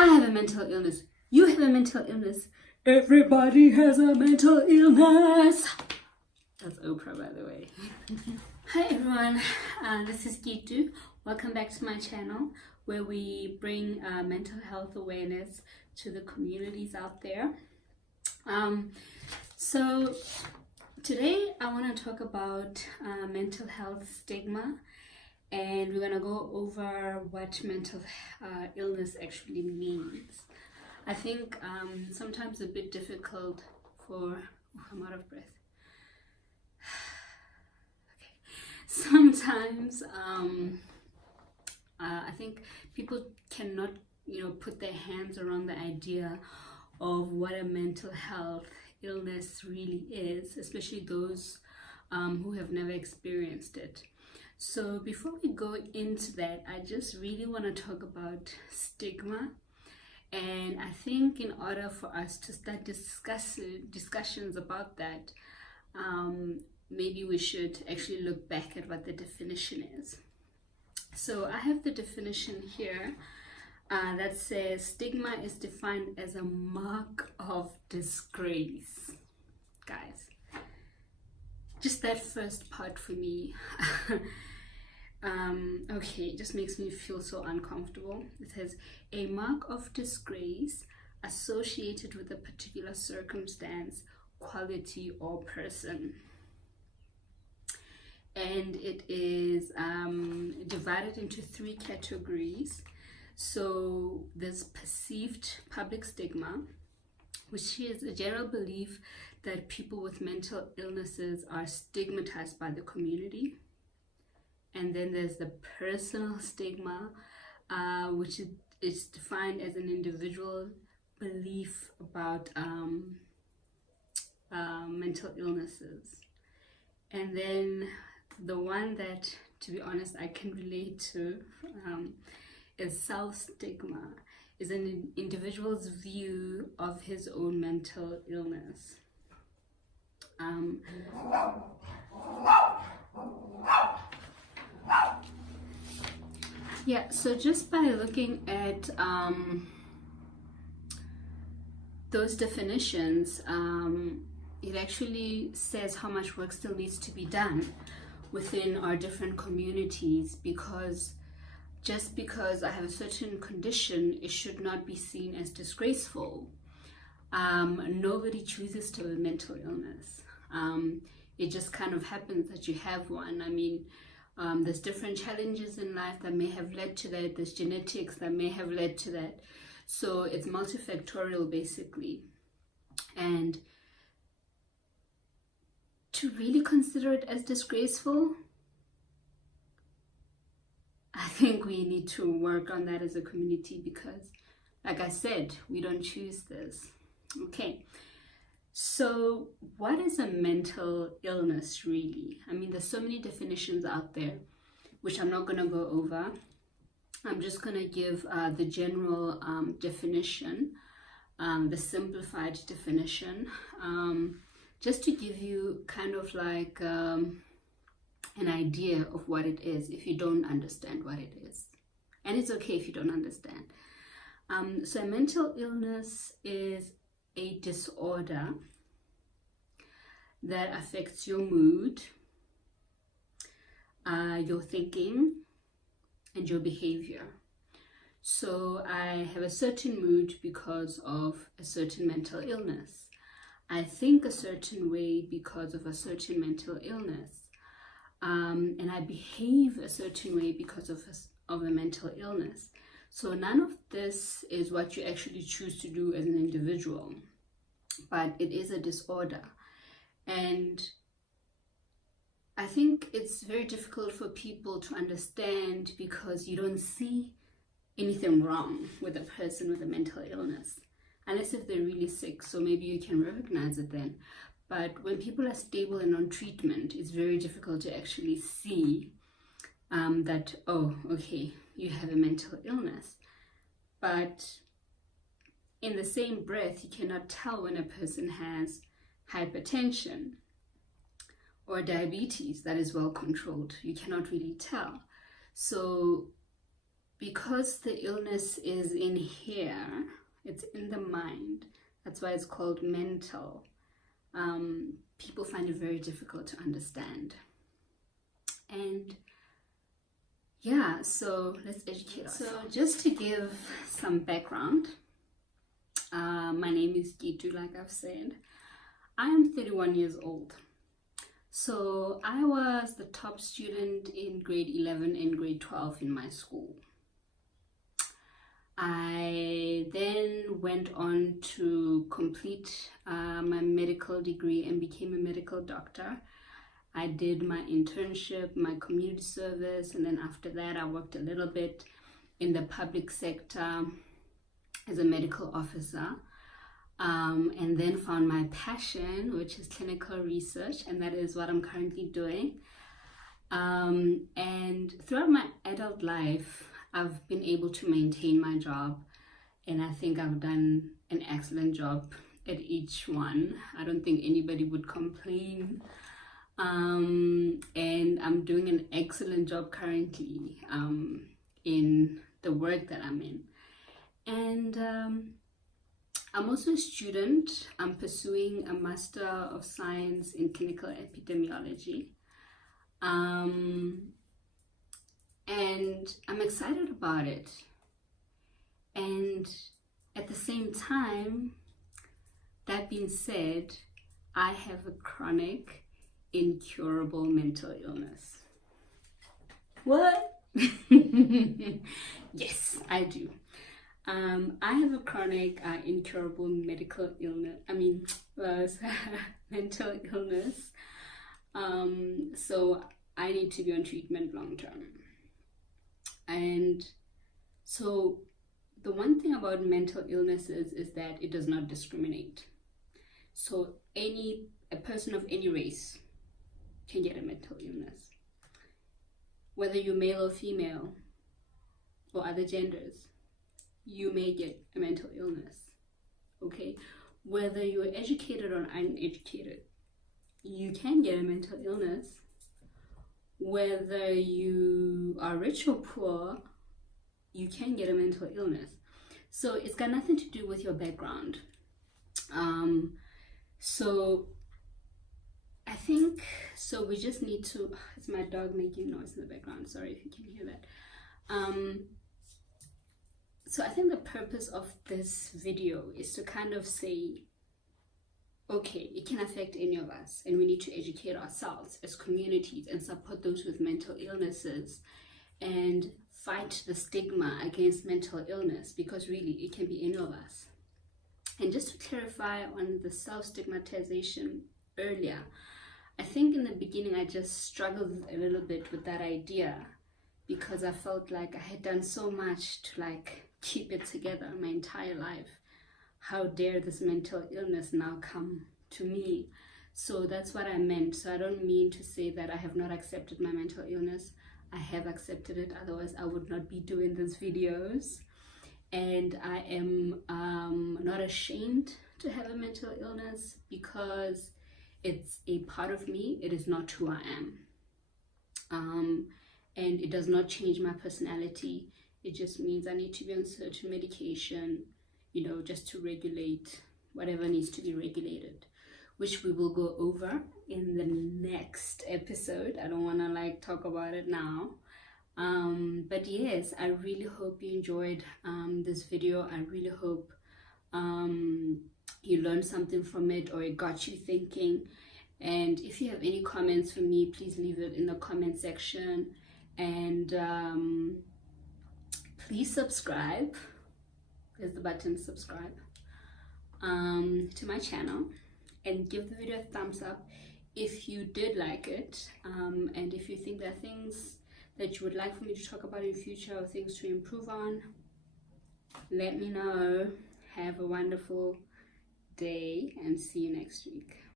I have a mental illness. You have a mental illness. Everybody has a mental illness. That's Oprah, by the way. Hi everyone, this is Gitu. Welcome back to my channel where we bring mental health awareness to the communities out there. So today I want to talk about mental health stigma, and we're going to go over what mental illness actually means. I think sometimes a bit difficult for... I'm out of breath. Okay. Sometimes I think people cannot, put their hands around the idea of what a mental health illness really is, especially those who have never experienced it. So before we go into that, I just really want to talk about stigma. And I think in order for us to start discussions about that, maybe we should actually look back at what the definition is. So I have the definition here that says stigma is defined as a mark of disgrace. Guys, just that first part for me, okay, it just makes me feel so uncomfortable. It says a mark of disgrace associated with a particular circumstance, quality, or person. And it is divided into 3 categories. So there's perceived public stigma, which is a general belief that people with mental illnesses are stigmatized by the community. And then there's the personal stigma, which is defined as an individual belief about mental illnesses. And then the one that, to be honest, I can relate to is self-stigma, is an individual's view of his own mental illness. Yeah, so just by looking at those definitions, it actually says how much work still needs to be done within our different communities, because just because I have a certain condition, it should not be seen as disgraceful. Nobody chooses to have a mental illness. It just kind of happens that you have one. I mean, there's different challenges in life that may have led to that. There's genetics that may have led to that. So it's multifactorial, basically. And to really consider it as disgraceful, I think we need to work on that as a community, because, like I said, we don't choose this. Okay, so what is a mental illness really? I mean, there's so many definitions out there, which I'm not going to go over. I'm just going to give the general definition, the simplified definition, just to give you kind of like an idea of what it is if you don't understand what it is. And it's okay if you don't understand. So a mental illness is a disorder that affects your mood, your thinking, and your behavior. So I have a certain mood because of a certain mental illness. I think a certain way because of a certain mental illness. And I behave a certain way because of a mental illness. So none of this is what you actually choose to do as an individual, but it is a disorder. And I think it's very difficult for people to understand, because you don't see anything wrong with a person with a mental illness, unless if they're really sick. So maybe you can recognize it then. But when people are stable and on treatment, it's very difficult to actually see that, oh, okay, you have a mental illness. But in the same breath, you cannot tell when a person has hypertension or diabetes that is well controlled. You cannot really tell. So because the illness is in here, it's in the mind. That's why it's called mental. People find it very difficult to understand. And yeah, so let's educate ourselves. So just to give some background, my name is Gitu, like I've said. I am 31 years old. So I was the top student in grade 11 and grade 12 in my school. I then went on to complete my medical degree and became a medical doctor. I did my internship, my community service, and then after that I worked a little bit in the public sector as a medical officer, and then found my passion, which is clinical research, and that is what I'm currently doing. And throughout my adult life, I've been able to maintain my job, and I think I've done an excellent job at each one. I don't think anybody would complain. And I'm doing an excellent job currently in the work that I'm in. And I'm also a student. I'm pursuing a Master of Science in Clinical Epidemiology. And I'm excited about it. And at the same time, that being said, I have a chronic, incurable mental illness. What? Yes, I do. I have a chronic, incurable mental illness. So I need to be on treatment long term. And so the one thing about mental illnesses is that it does not discriminate. So a person of any race can get a mental illness. Whether you're male or female or other genders, you may get a mental illness. Okay? Whether you're educated or uneducated, you can get a mental illness. Whether you are rich or poor, you can get a mental illness. So it's got nothing to do with your background. So I think, so we just need to, it's my dog making noise in the background, sorry if you can hear that. So I think the purpose of this video is to kind of say, okay, it can affect any of us, and we need to educate ourselves as communities and support those with mental illnesses and fight the stigma against mental illness, because really it can be any of us. And just to clarify on the self-stigmatization earlier, I think in the beginning I just struggled a little bit with that idea, because I felt like I had done so much to keep it together my entire life. How dare this mental illness now come to me? So that's what I meant. So I don't mean to say that I have not accepted my mental illness. I have accepted it, otherwise I would not be doing these videos. And I am not ashamed to have a mental illness, because it's a part of me. It is not who I am. And it does not change my personality. It just means I need to be on certain medication, just to regulate whatever needs to be regulated, which we will go over in the next episode. I don't want to talk about it now. But yes, I really hope you enjoyed this video. I really hope you learned something from it, or it got you thinking. And if you have any comments for me, please leave it in the comment section. And please subscribe. There's the button, subscribe, to my channel, and give the video a thumbs up if you did like it. And if you think there are things that you would like for me to talk about in future, or things to improve on, let me know. Have a wonderful day, and see you next week.